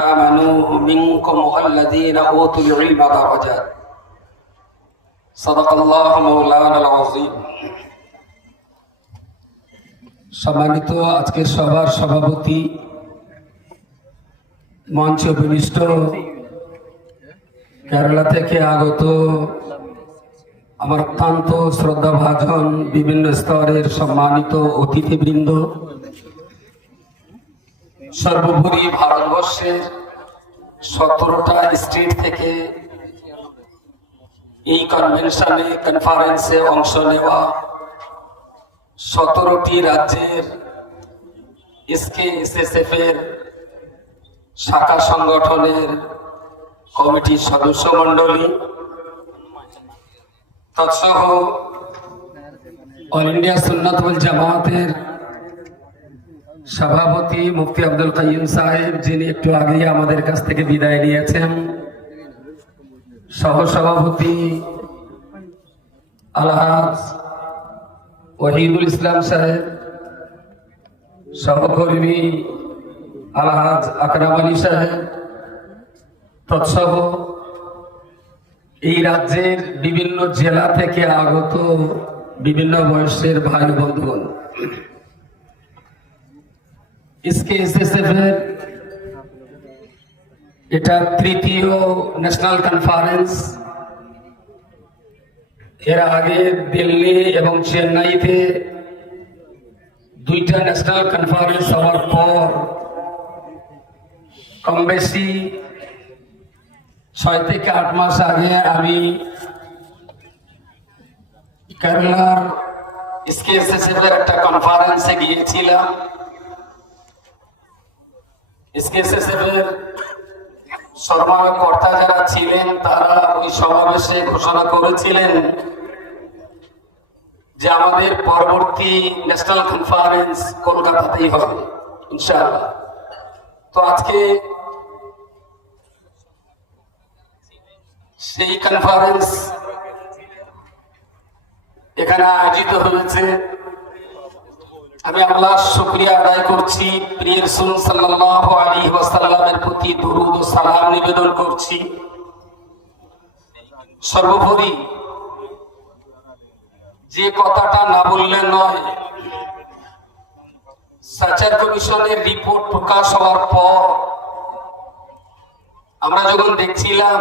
آمنوا منكم والذين أوتوا العلم درجات صدق الله مولانا العظيم সম্মানিত আজকের সভার সভাপতি মঞ্চে উপবিষ্ট কেরালা থেকে আগত আমার অত্যন্ত শ্রদ্ধাভাজন বিভিন্ন স্তরের সম্মানিত অতিথিবৃন্দ সর্বোপরি ভারতবর্ষের সতেরোটা স্টেট থেকে এই কনভেনশনে কনফারেন্সে অংশ নেওয়া সতেরোটি রাজ্যের এসকে এসএসএফ এর শাখা সংগঠনের কমিটির সদস্য মন্ডলী তৎসহ অল ইন্ডিয়া সুন্নতল জামাতের সভাপতি মুফতি আব্দুল কাইম সাহেব, যিনি একটু আগে আমাদের কাছ থেকে বিদায় নিয়েছেন। সহসভাপতি আলহাজ ওহিদুল ইসলাম সাহেব, সহকর্মী আলহাজ আকরাম আলী সাহেব, তৎসহ এই রাজ্যের বিভিন্ন জেলা থেকে আগত বিভিন্ন বয়সের ভাই বন্ধুগণ इसके एसएसएफ এর এটা তৃতীয় ন্যাশনাল কনফারেন্স এর আগে দিল্লি এবং চেন্নাইতে দুইটা ন্যাশনাল কনফারেন্স হওয়ার পর কম বেশি ছয় থেকে আট মাস আগে আমি কেরালার इसके এসএসএফ এর একটা কনফারেন্সে গিয়েছিলাম কর্তা যারা ছিলেন, তারা ওই সমাবেশে ঘোষণা করেছিলেন যে আমাদের পরবর্তী ন্যাশনাল কনফারেন্স কলকাতাতেই হবে, ইনশাআল্লাহ। তো আজকে সেই কনফারেন্স এখানে আয়োজিত হয়েছে। আমি আল্লাহর শুক্রিয়া আদায় করছি, প্রিয় রসুল সাল্লাল্লাহু আলাইহি ওয়াসাল্লামের প্রতি দরুদ ও সালাম নিবেদন করছি। সর্বোপরি, যে কথাটা না বললে নয়, সাচার কমিশনের রিপোর্ট প্রকাশ হওয়ার পর আমরা যখন দেখছিলাম,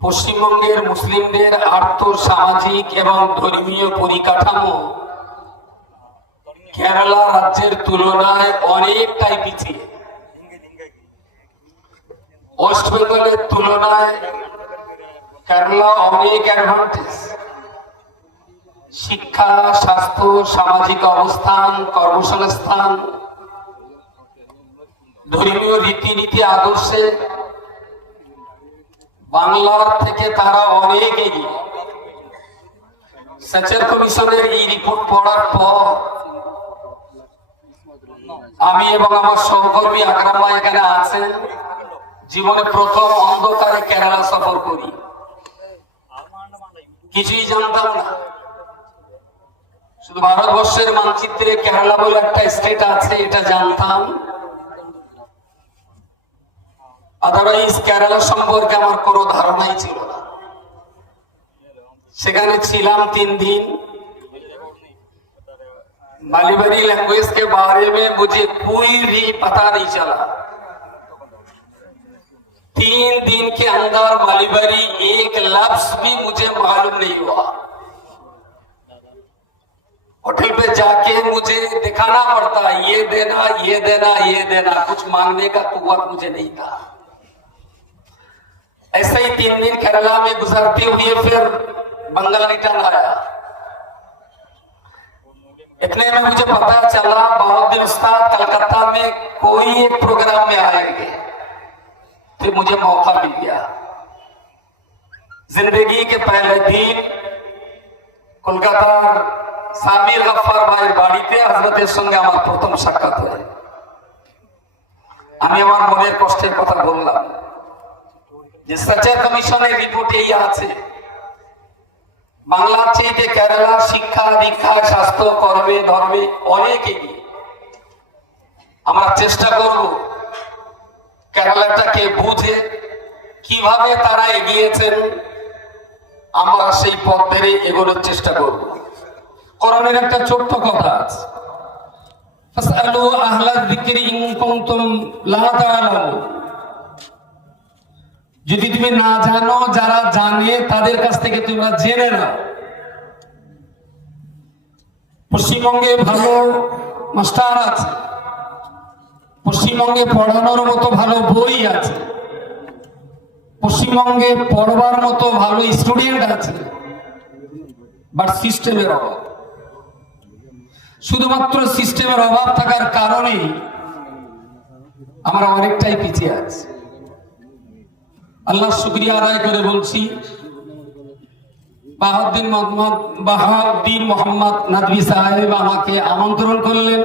পশ্চিমবঙ্গের মুসলিমদের আর্থ, সামাজিক এবং ধর্মীয় পরিকাঠামো কেরালা রাজ্যের তুলনায় অনেকটাই পিছিয়ে। ওয়েস্ট বেঙ্গলের তুলনায় কেরালা অনেক অ্যাডভান্টেজ। শিক্ষা, স্বাস্থ্য, সামাজিক অবস্থান কর্মসংস্থান ধর্মীয় রীতিনীতি আদর্শে বাংলার থেকে তারা অনেক এগিয়ে। সচের কমিশনের এই রিপোর্ট পড়ার পর আমি এবং আমার সহকর্মী আকরামা এখানে আছেন। জীবনে প্রথম অন্ধকারে কেরালা সফর করি। কিছুই জানতাম না। শুধু ভারতবর্ষের মানচিত্রে কেরালা বলে একটা স্টেট আছে, এটা জানতাম। আদারওয়াইজ কেরালা সম্পর্কে আমার কোনো ধারণাই ছিল না। সেখানে ছিলাম তিন দিন। مالیوری لینگویج کے بارے میں مجھے کوئی بھی پتا نہیں چلا۔ تین دن کے اندر مالیوری ایک لفظ بھی مجھے معلوم نہیں ہوا۔ ہوٹل پہ جا کے مجھے دکھانا پڑتا، یہ دینا یہ دینا یہ دینا، کچھ مانگنے کا قوت مجھے نہیں تھا۔ ایسے ہی تین دن کیرلا میں گزرتی ہوئی پھر بنگلہ ریٹرن آیا۔ اتنے میں مجھے پتا چلا بہت استاد کلکتہ میں کوئی ایک پروگرام میں آئے گے پھر مجھے موقع مل گیا زندگی کے پہلے دین کلکتہ سامیر غفار بھائی باڑی تھے حضرت سنگا ہمارا پرتم আমার প্রথম ہمیں হয় আমি کوشتے মনের بھولا جس سچے کمیشن ہے কমিশনের রিপোর্টে এই سے বাংলার চাইতে কেরালা শিক্ষা, দীক্ষা, স্বাস্থ্য, কর্মে, ধর্মে অনেক এগিয়ে। আমরা চেষ্টা করব বিষয়টাকে বুঝে কীভাবে তারা এগিয়েছেন, আমরা সেই পথ ধরে এগোনোর চেষ্টা করব। করণের একটা ছোট্ট কথা আছে। যিকরি ইন কুনতুম লা তা'লামুন যদি তুমি না জানো, যারা জানে, তাদের কাছ থেকে তোমরা জেনে নাও। পশ্চিমবঙ্গে ভালো মাস্টার আছে। পশ্চিমবঙ্গে পড়ানোর মতো ভালো বই আছে। পশ্চিমবঙ্গে পড়বার মতো ভালো স্টুডেন্ট আছে। বাট সিস্টেমের অভাব। শুধুমাত্র সিস্টেমের অভাব থাকার কারণে আমরা অনেকটাই পিছিয়ে আছি। আল্লাহ শুক্রিয়া আদায় করে বলছি, বাহাউদ্দিন মোহাম্মদ বাহাউদ্দিন মোহাম্মদ নাদবি সাহেব আমাকে আমন্ত্রণ করলেন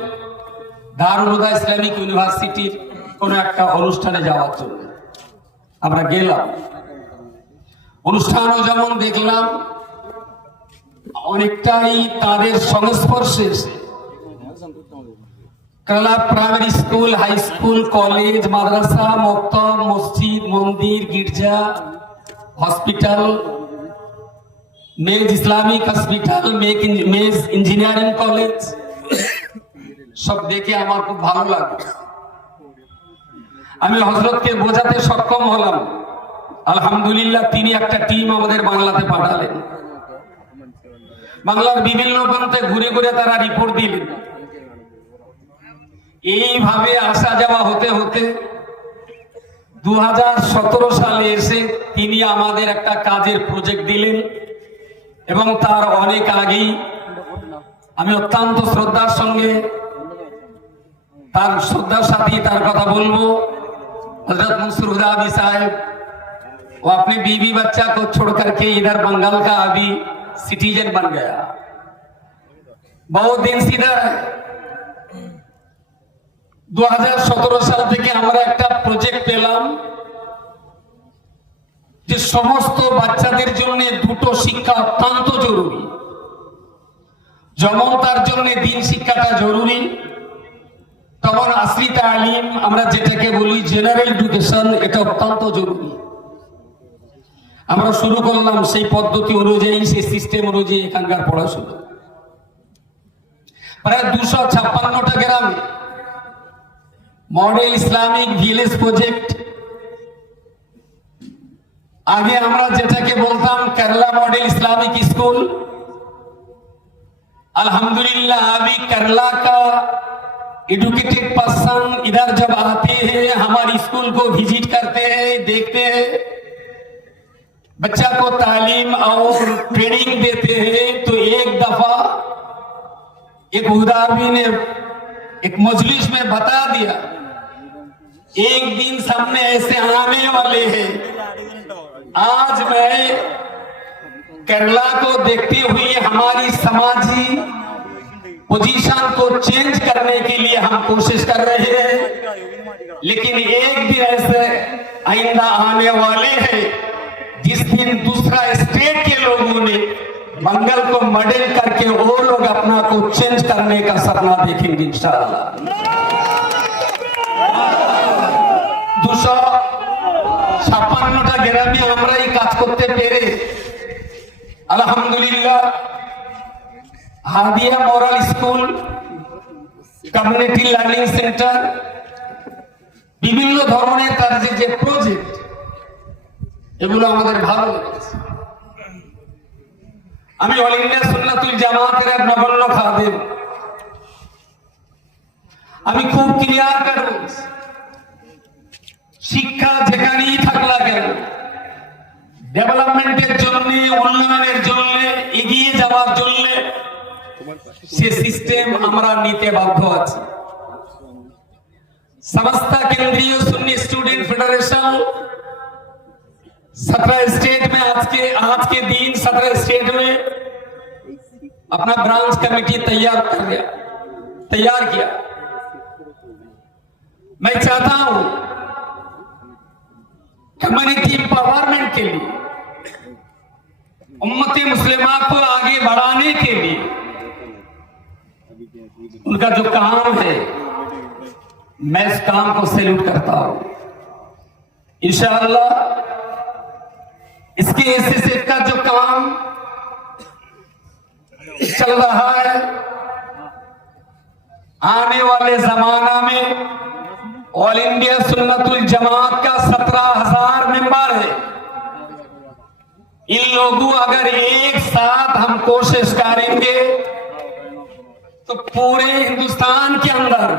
দারুল হুদা ইসলামিক ইউনিভার্সিটির কোন একটা অনুষ্ঠানে যাওয়ার জন্য। আমরা গেলাম। অনুষ্ঠানও যেমন দেখলাম, অনেকটাই তাদের সংস্পর্শে এসে club primary school, high school, college, মাদ্রাসা, মক্তব, মসজিদ, মন্দির, গির্জা, হসপিটাল, মেজ ইসলামিক হসপিটাল মেজ ইঞ্জিনিয়ারিং কলেজ। সব দেখে আমার খুব ভালো লাগে। আমি হজরতকে বোঝাতে সক্ষম হলাম। আলহামদুলিল্লাহ, তিনি একটা টিম আমাদের বাংলাতে পাঠালেন। বাংলার বিভিন্ন প্রান্তে ঘুরে ঘুরে তারা রিপোর্ট দিলেন। এইভাবে আসা যাওয়া হতে হতে দু সালে এসে তিনি আমাদের একটা কাজের প্রজেক্ট দিলেন এবং তার অনেক আগেই আমি অত্যন্ত শ্রদ্ধার সঙ্গে তার শ্রদ্ধার সাথে তার কথা বলবো हजरत मंसूर हुदा अभी साहब वो अपने बीवी बच्चा को छोड़ करके इधर बंगाल का अभी सिटीजन बन गया बहुत दिन सीधा है সাল থেকে আমরা একটা প্রজেক্ট পেলাম যে সমস্ত বাচ্চাদের জন্য দুটো শিক্ষা অত্যন্ত জরুরি। যেমন তার জন্য দিন শিক্ষাটা জরুরি তখন আমরা যেটাকে বলি জেনারেল এডুকেশন এটা অত্যন্ত জরুরি। আমরা শুরু করলাম সেই পদ্ধতি অনুযায়ী, সেই সিস্টেম অনুযায়ী এখানকার পড়াশোনা। প্রায় দুশো ছাপ্পান্নটা গ্রামে মডেল ইসলামিক ভিলেজ প্রজেক্ট আগে আমরা যেটাকে বলতাম কেরালা মডেল ইসলামিক স্কুল الحمدللہ ابھی کرلا کا ایڈوکیٹڈ پرسن ادھر جب آتے ہیں ہماری اسکول کو وزٹ کرتے ہیں دیکھتے ہیں بچہ کو تعلیم اور ٹریننگ دیتے ہیں تو ایک دفعہ ایک اداربی نے ایک مجلس میں بتا دیا ایک دن سامنے ایسے آنے والے ہیں۔ آج میں کیرلا کو دیکھتے ہوئے ہماری سماجی پوزیشن کو چینج کرنے کے لیے ہم کوشش کر رہے ہیں۔ لیکن ایک دن ایسے آئندہ آنے والے ہیں جس دن دوسرا اسٹیٹ کے لوگوں نے منگل کو مڈل کر کے وہ لوگ اپنا کو چینج کرنے کا سپنا دیکھیں گے انشاءاللہ۔ দুশো ছাপ্পান্নটা গ্রামে আমরা এই কাজ করতে পেরে, আলহামদুলিল্লাহ, Hadiya moral school community learning centre বিভিন্ন ধরনের তার যে যে প্রজেক্ট এগুলো আমাদের ভালো আমি অল ইন্ডিয়া সুন্নাতুল জামাতের এক নগণ্য খাদেম। আমি খুব ক্লিয়ার করে বলছি। شکا جیویلپمنٹ فیڈریشن سترہ اسٹیٹ میں اپنا برانچ کمیٹی تیار کر لیا تیار کیا میں چاہتا ہوں کمیونٹی امپاورمنٹ کے لیے، امت مسلمہ کو آگے بڑھانے کے لیے، ان کا جو کام ہے، میں اس کام کو سیلوٹ کرتا ہوں۔ انشاءاللہ، اس کے حصے کا جو کام چل رہا ہے، آنے والے زمانہ میں آل انڈیا سنت الجماعت کا سترہ ہزار ان لوگوں اگر ایک ساتھ ہم کوشش کریں گے تو پورے ہندوستان کے اندر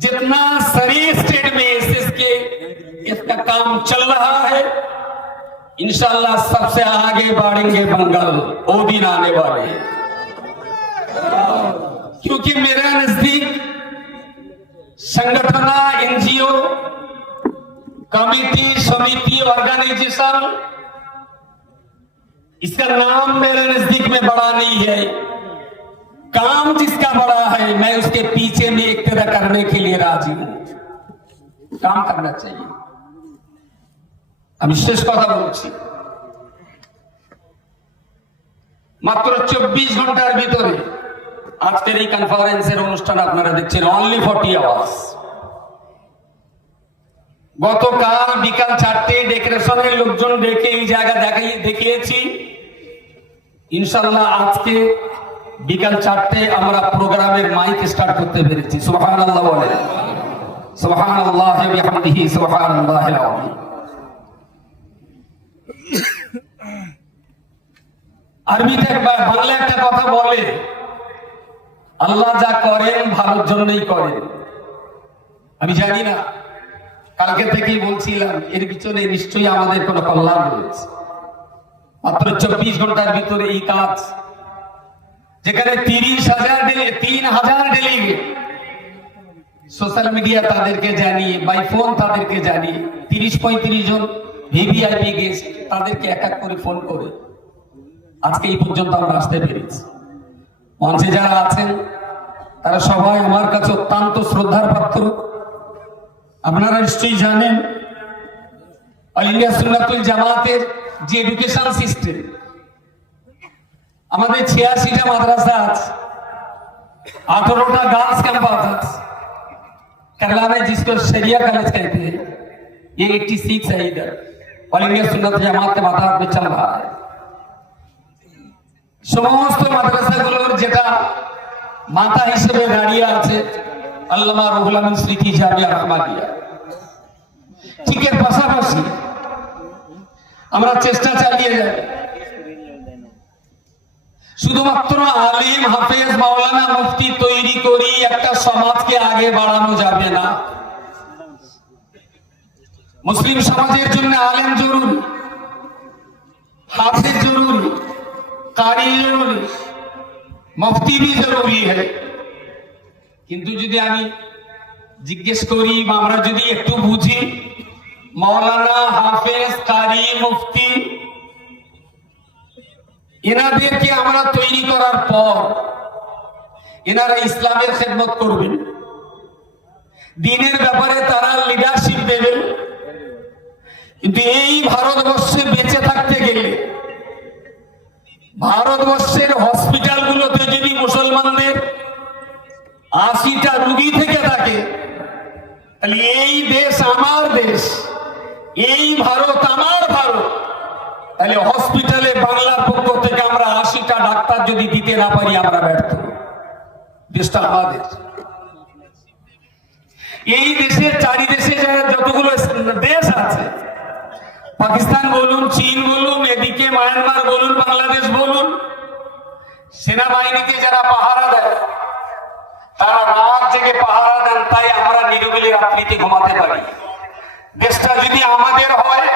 جتنا سری اسٹیٹ میں اس کے اس کا کام چل رہا ہے، انشاءاللہ سب سے آگے بڑھیں گے بنگل او دن آنے والے کیونکہ میرا نزدیک سنگھنا این جی او کمیٹی، سمیتی آرگنائزیشن इसका नाम मेरे नजदीक में बड़ा नहीं है काम जिसका बड़ा है मैं उसके पीछे में एक तरह करने के लिए राजी हूं काम करना चाहिए আমি শেষ কথা বলছি মাত্র চব্বিশ ঘন্টার ভিতরে আজকের এই কনফারেন্সের অনুষ্ঠান আপনারা দেখছেন অনলি ফর্টি আওয়ার্স গতকাল বিকাল চারটে ডেকোরেশনের লোকজন ডেকে এই জায়গা দেখাই দেখিয়েছি। ইনশাল্লাহ আজকে বিকাল চারটে আমরা প্রোগ্রামের মাইক স্টার্ট করতে পেরেছি। সুবহান আল্লাহ বলে সুবহান আল্লাহ সুবহান আল্লাহ আরবিতে বাংলা একটা কথা বলে, আল্লাহ যা করেন ভালোর জন্যই করেন। আমি জানি না। কালকে থেকেই বলছিলাম, এর পিছনে নিশ্চয়ই আমাদের কোনো কল্যাণ রয়েছে। মাত্র চব্বিশ ঘণ্টার ভিতরে এই কাজ। যেখানে তিরিশ হাজার তিন হাজার ডেলিগেট। সোশ্যাল মিডিয়া তাদেরকে জানিয়ে, বাই ফোন তাদেরকে জানিয়ে, তিরিশ পঁয়ত্রিশ জন ভিভিআইপি গেস্ট তাদেরকে এক এক করে ফোন করে। আজকে এই পর্যন্ত আমরা আসতে পেরেছি। মঞ্চে যারা আছেন, তারা সবাই আমার কাছে অত্যন্ত শ্রদ্ধার পাত্র। আপনারা নিশ্চয়ই জানেন অল ইন্ডিয়া সুন্নাতুল জামাতের যে এডুকেশন সিস্টেম আমাদের ছিয়াশিটা মাদ্রাসা আছে আঠারোটা গার্লস कैंपस আছে केरला में जिसको शरिया कॉलेज कहते हैं ये 86 है इधर ऑल इंडिया सुन्नत जमात के माथा में चल रहा है সমস্ত মাদ্রাসাগুলোর যেটা মাথা হিসেবে দাঁড়িয়ে আছে আল্লামা রহুল আমিন স্মৃতি জামিয়া রহমানিয়া। ঠিক এর পাশাপাশি আমরা চেষ্টা চালিয়ে যাই। শুধুমাত্র আলিম হাফেজ মাওলানা মুফতি তৈরি করি একটা সমাজকে আগে বাড়ানো যাবে না। মুসলিম সমাজের জন্য আলেম জরুরি, হাফেজ জরুরি কারি জরুরি, মুফতি भी জরুরি है কিন্তু যদি আমি জিজ্ঞেস করি বা আমরা যদি একটু বুঝি মৌলানা হাফেজ কারি মুফতি, এনাদেরকে আমরা তৈরি করার পর এনারা ইসলামের খেদমত করবেন, দিনের ব্যাপারে তারা লিডারশিপ দেবেন, কিন্তু এই ভারতবর্ষে বেঁচে থাকতে গেলে, ভারতবর্ষের হসপিটালগুলোতে যদি মুসলমানদের আশিটা রুগী থেকে থাকে। তাহলে এই দেশ আমার দেশ, এই ভারত আমার ভারত। তাহলে হসপিটালে বাংলার পক্ষ থেকে আমরা আশিটা ডাক্তার যদি দিতে না পারি, আমরা ব্যর্থ। দেশটা আমাদের। এই দেশের চারি দেশে যতগুলো দেশ আছে, পাকিস্তান বলুন, চীন বলুন, এদিকে মায়ানমার বলুন, বাংলাদেশ বলুন সেনাবাহিনীতে যারা পাহারা দেয় তারা রাত জেগে পাহারা দেন, তাই আমরা নিরিবিলি রাত্রিতে ঘুমাতে পারি। দেশটা যদি আমাদের হয়,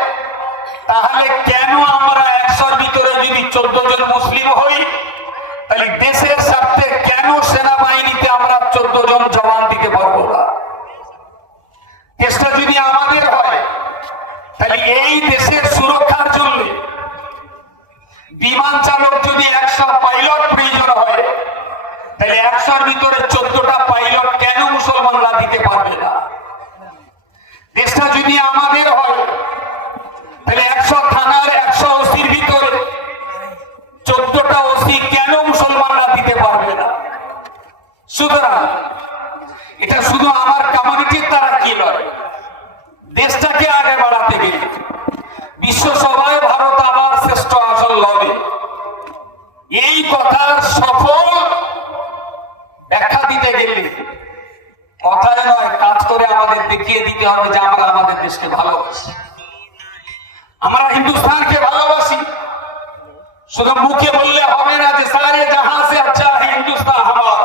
তাহলে কেন আমরা একশোর ভিতরে যদি চোদ্দ জন মুসলিম হই? তাহলে দেশের স্বার্থে কেন সেনাবাহিনীতে আমরা চোদ্দ জন জবান দিতে পারব না? দেশটা যদি আমাদের হয়, তাহলে এই দেশের সুরক্ষার জন্য বিমান চালক যদি একশো পাইলট প্রয়োজন হয় তাহলে একশোর ভিতরে চোদ্দটা পাইলট কেন মুসলমানরা দিতে পারবে না? দেশটা যদি আমাদের হয়, তাহলে একশো থানার একশো ওসির ভিতরে চোদ্দটা ওসি কেন মুসলমানরা দিতে পারবে না? সুতরাং এটা শুধু আমার কমিউনিটির দ্বারা কি নয়, দেশটাকে আগে বাড়াতে গেলে বিশ্ব সভায় ভারত আবার শ্রেষ্ঠ আসন লবে। এই কথার সফল ব্যাখ্যা দিতে গেলে কথায় নয়, কাজ করে আমাদের দেখিয়ে দিতে হবে যে আমরা আমাদের দেশকে ভালোবাসি। আমরা হিন্দুস্তানকে ভালোবাসি। শুধু মুখে বললে হবে না যে সারে জাহাঁ সে আচ্ছা হিন্দুস্তান আমার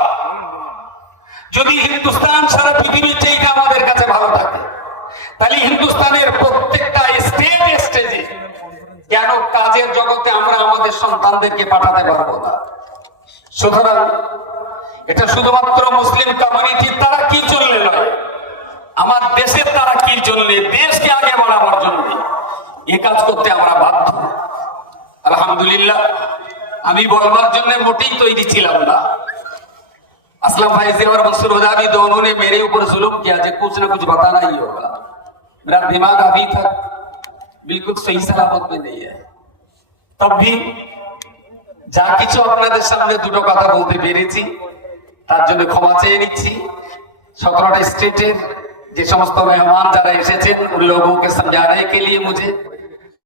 যদি হিন্দুস্তান সারা পৃথিবীর চাইতে আমাদের কাছে ভালো থাকে, তাহলে হিন্দুস্তানের প্রত্যেকটা স্টেজ, স্টেজে কেন কাজের জগতে আমরা আমাদের সন্তানদেরকে পাঠাতে পারব না? সুতরাং এটা শুধুমাত্র মুসলিম কমিউনিটির তারা কি চললে নয় আমার দেশের তারা কি চললে দেশকে আগে বাড়াবার জন্য এ কাজ করতে আমরা বাধ্য আলহামদুলিল্লাহ আমি বলবার জন্য মোটেই তৈরি ছিলাম না असलम भाई से और मंसूर हुदा भी दोनों ने मेरे ऊपर जुल्म किया जो कुछ ना कुछ बताना ही होगा मेरा दिमाग अभी तक बिल्कुल सही सलामत में नहीं है तब भी যা কিছু আপনাদের সামনে দুটো কথা বলতে পেরেছি, তার জন্য ক্ষমা চেয়ে নিচ্ছি। সতেরোটা স্টেটের যে সমস্ত মেহমান যারা এসেছেন উন সামনে সমঝানে কে লিয়ে মুঝে